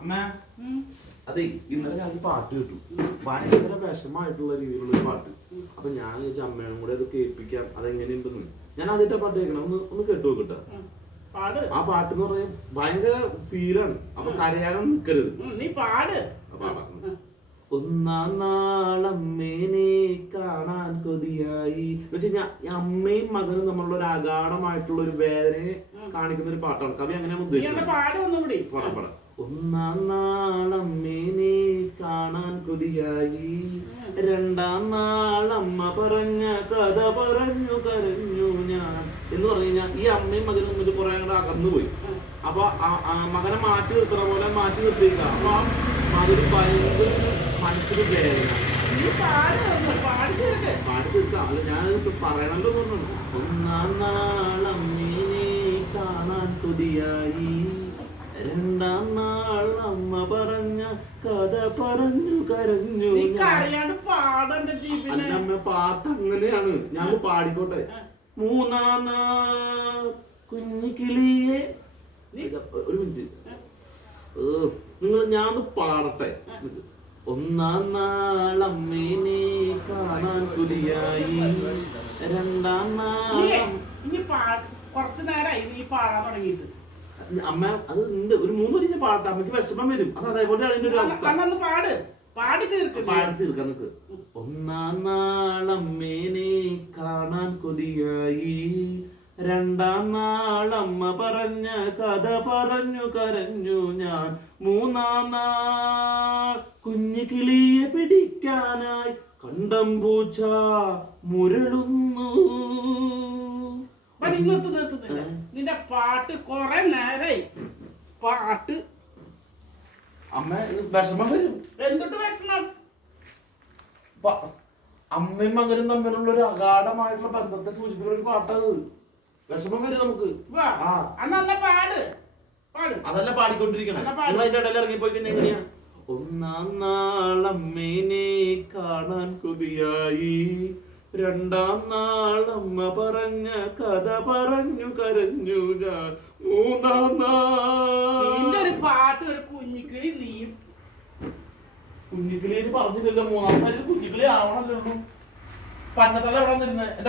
അമ്മ അതെ ഇന്നലെ ഞാൻ പാട്ട് കേട്ടു. ഭയങ്കര വിഷമായിട്ടുള്ള രീതിയിലുള്ള ഒരു പാട്ട്. അപ്പൊ ഞാൻ ചോദിച്ച അമ്മയും കൂടെ അത് കേൾപ്പിക്കാം, അതെങ്ങനെയുണ്ടെന്ന്. ഞാൻ ആദ്യമായിട്ട് പാട്ട് കേൾക്കണം, ഒന്ന് കേട്ടു നോക്കട്ടെ. ആ പാട്ട് എന്ന് പറഞ്ഞാൽ ഭയങ്കര ഫീലാണ്. അപ്പൊ കരയാനൊന്നും നിൽക്കരുത്. നീ പാട്. ഒന്നാം നാളമ്മേനെ കാണാൻ കൊതിയായി എന്ന് വെച്ച് കഴിഞ്ഞാൽ അമ്മയും മകനും തമ്മിലുള്ള ഒരു അഗാഢമായിട്ടുള്ള ഒരു വേദനയെ കാണിക്കുന്ന ഒരു പാട്ടാണ്. കവി അങ്ങനെയാണ് ഉദ്ദേശിക്കുന്നത്. ഒന്നാം നാളമ്മേനെ കാണാൻ കൊതിയായി, രണ്ടാം നാളമ്മ പറഞ്ഞ കഥ പറഞ്ഞു കരഞ്ഞു ഞാൻ എന്ന് പറഞ്ഞു കഴിഞ്ഞാൽ ഈ അമ്മയും മകനും തമ്മിൽ കുറെ അങ്ങോട്ട് അകന്നുപോയി. അപ്പൊ മകനെ മാറ്റി നിർത്തണ പോലെ മാറ്റി നിർത്തിയില്ല. അപ്പൊ ആ മകന് ഭയങ്കര മനസ്സിന് വേദന. പാടി തീർക്കാം. അല്ല ഞാനത് പറയണല്ലോ തോന്നുന്നു. ഒന്നാം നാളമ്മേനെ കാണാൻ കൊതിയായി, രണ്ടാം നാൾ അമ്മ പറഞ്ഞ കഥ പറഞ്ഞു കരഞ്ഞു. അമ്മ പാട്ട് അങ്ങനെയാണ്, ഞാൻ പാടിക്കോട്ടെ. മൂന്നാം നാൾ കുഞ്ഞിക്കിളിയെ, ഒരു മിനിറ്റ് നിങ്ങൾ ഞാൻ പാടട്ടെ. ഒന്നാം നാൾ അമ്മേനെ കാണാൻ കൊതിയായി, രണ്ടാം നാൾ കുറച്ചു നേരമായി നീ പാടാൻ തുടങ്ങിയിട്ട്. അമ്മ അത് ഉണ്ട്, ഒരു 3 വരി പാട്ട്. അമ്മക്ക് വിഷമം വരും. അത് അതേപോലെ അതിന്റെ ഒരു അവസ്ഥ. പാടി തീർക്കാൻ നിക്ക്. ഒന്നാം നാളമ്മേനെ കാണാൻ കൊതിയായി, രണ്ടാം നാളമ്മ പറഞ്ഞ കഥ പറഞ്ഞു കരഞ്ഞു ഞാൻ, മൂന്നാം നാൾ കുഞ്ഞു കിളിയെ പിടിക്കാനായി കണ്ടം പൂച്ച മുരളുന്നു. നിന്റെ പാട്ട് കൊറേ നേരായി. പാട്ട് അമ്മ വിഷമം വരും. എന്തൊട്ട് വിഷമം? അമ്മയും മകനും തമ്മിലുള്ള ഒരു അഗാഢമായിട്ടുള്ള ബന്ധത്തെ സൂചിപ്പിക്കുന്ന ഒരു പാട്ടത്. വിഷമം വരും നമുക്ക്. അതല്ല പാടിക്കൊണ്ടിരിക്കണം. നിങ്ങൾ അതിന്റെ ഇടയിൽ ഇറങ്ങിപ്പോയി പിന്നെ എങ്ങനെയാ? ഒന്നാം നാളമ്മേനെ കാണാൻ കൊതിയായി, രണ്ടാം നാളമ്മ പറഞ്ഞ കഥ പറഞ്ഞു കരഞ്ഞു ഞാൻ, മൂന്നാം നാൾ പാട്ട് ഒരു കുഞ്ഞിക്കിളി. നീ കുഞ്ഞിക്കിളി പറഞ്ഞില്ലല്ലോ. മൂന്നാം നാൾ കുഞ്ഞിക്കിളി ആവണല്ലോ. പന്നത്തല്ല എവിടെ നിന്നിരുന്നത്? എന്റെ